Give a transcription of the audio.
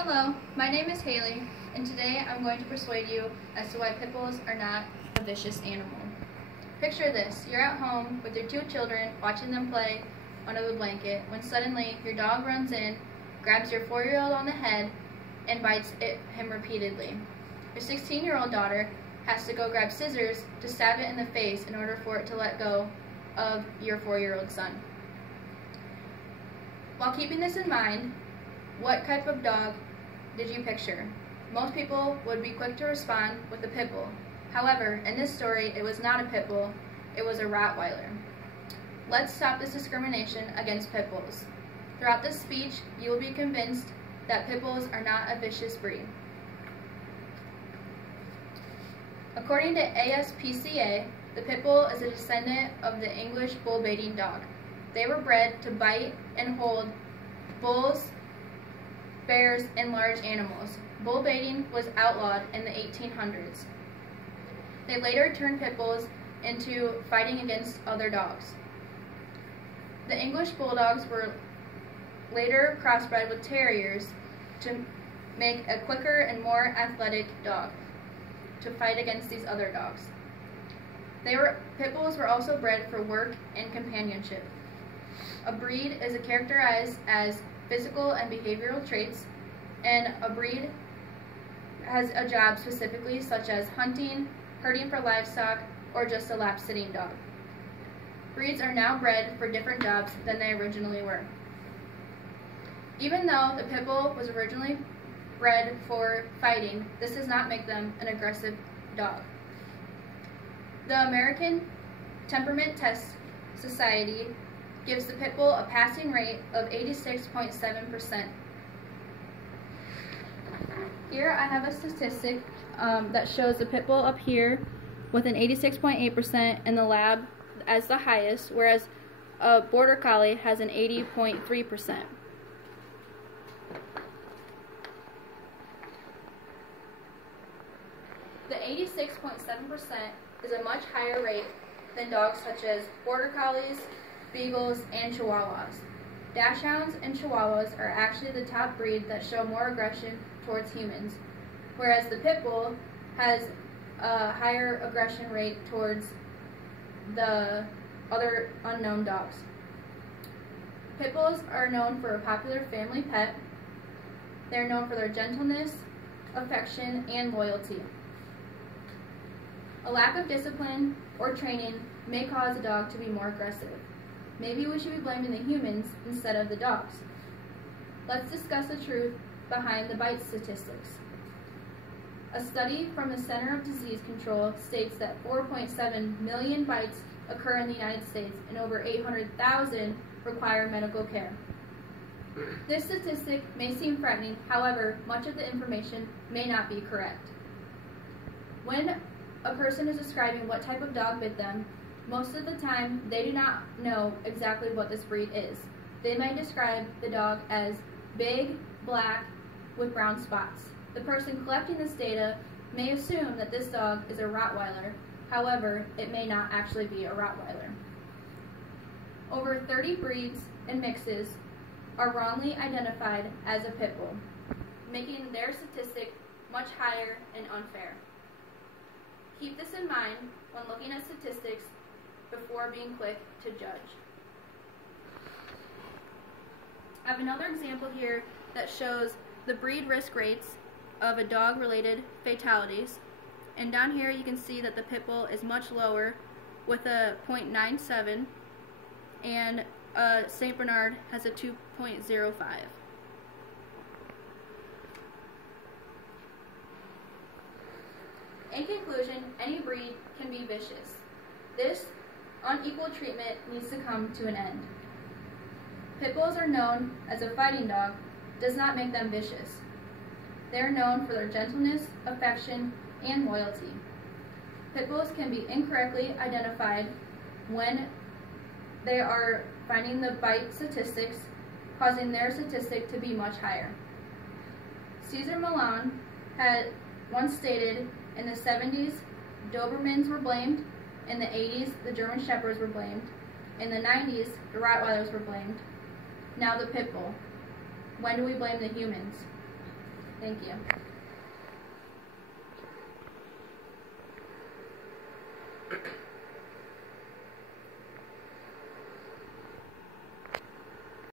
Hello, my name is Haley, and today I'm going to persuade you as to why pit bulls are not a vicious animal. Picture this, you're at home with your two children watching them play under the blanket when suddenly your dog runs in, grabs your 4-year-old on the head, and bites him repeatedly. Your 16-year-old daughter has to go grab scissors to stab it in the face in order for it to let go of your 4-year-old son. While keeping this in mind, what type of dog did you picture? Most people would be quick to respond with a pit bull. However, in this story, it was not a pit bull, it was a Rottweiler. Let's stop this discrimination against pit bulls. Throughout this speech, you will be convinced that pit bulls are not a vicious breed. According to ASPCA, the pit bull is a descendant of the English bull baiting dog. They were bred to bite and hold bulls, bears, and large animals. Bull baiting was outlawed in the 1800s. They later turned pit bulls into fighting against other dogs. The English bulldogs were later crossbred with terriers to make a quicker and more athletic dog to fight against these other dogs. Pit bulls were also bred for work and companionship. A breed is characterized as physical and behavioral traits, and a breed has a job specifically such as hunting, herding for livestock, or just a lap-sitting dog. Breeds are now bred for different jobs than they originally were. Even though the pit bull was originally bred for fighting, this does not make them an aggressive dog. The American Temperament Test Society gives the pit bull a passing rate of 86.7%. Here I have a statistic that shows the pit bull up here with an 86.8% and the lab as the highest, whereas a border collie has an 80.3%. The 86.7% is a much higher rate than dogs such as border collies, beagles, and chihuahuas. Dachshunds and chihuahuas are actually the top breed that show more aggression towards humans, whereas the pit bull has a higher aggression rate towards the other unknown dogs. Pit bulls are known for a popular family pet. They're known for their gentleness, affection, and loyalty. A lack of discipline or training may cause a dog to be more aggressive. Maybe we should be blaming the humans instead of the dogs. Let's discuss the truth behind the bite statistics. A study from the Center of Disease Control states that 4.7 million bites occur in the United States and over 800,000 require medical care. This statistic may seem frightening, however, much of the information may not be correct. When a person is describing what type of dog bit them, most of the time they do not know exactly what this breed is. They may describe the dog as big, black, with brown spots. The person collecting this data may assume that this dog is a Rottweiler, however, it may not actually be a Rottweiler. Over 30 breeds and mixes are wrongly identified as a pit bull, making their statistic much higher and unfair. Keep this in mind when looking at statistics before being quick to judge. I have another example here that shows the breed risk rates of a dog-related fatalities, and down here you can see that the pit bull is much lower with a 0.97 and St. Bernard has a 2.05. In conclusion, any breed can be vicious. This unequal treatment needs to come to an end. Pit bulls are known as a fighting dog, does not make them vicious. They are known for their gentleness, affection, and loyalty. Pit bulls can be incorrectly identified when they are finding the bite statistics, causing their statistic to be much higher. Cesar Millan had once stated, in the 70s, Dobermans were blamed. In the 80s, the German Shepherds were blamed. In the 90s, the Rottweilers were blamed. Now the pit bull. When do we blame the humans? Thank you.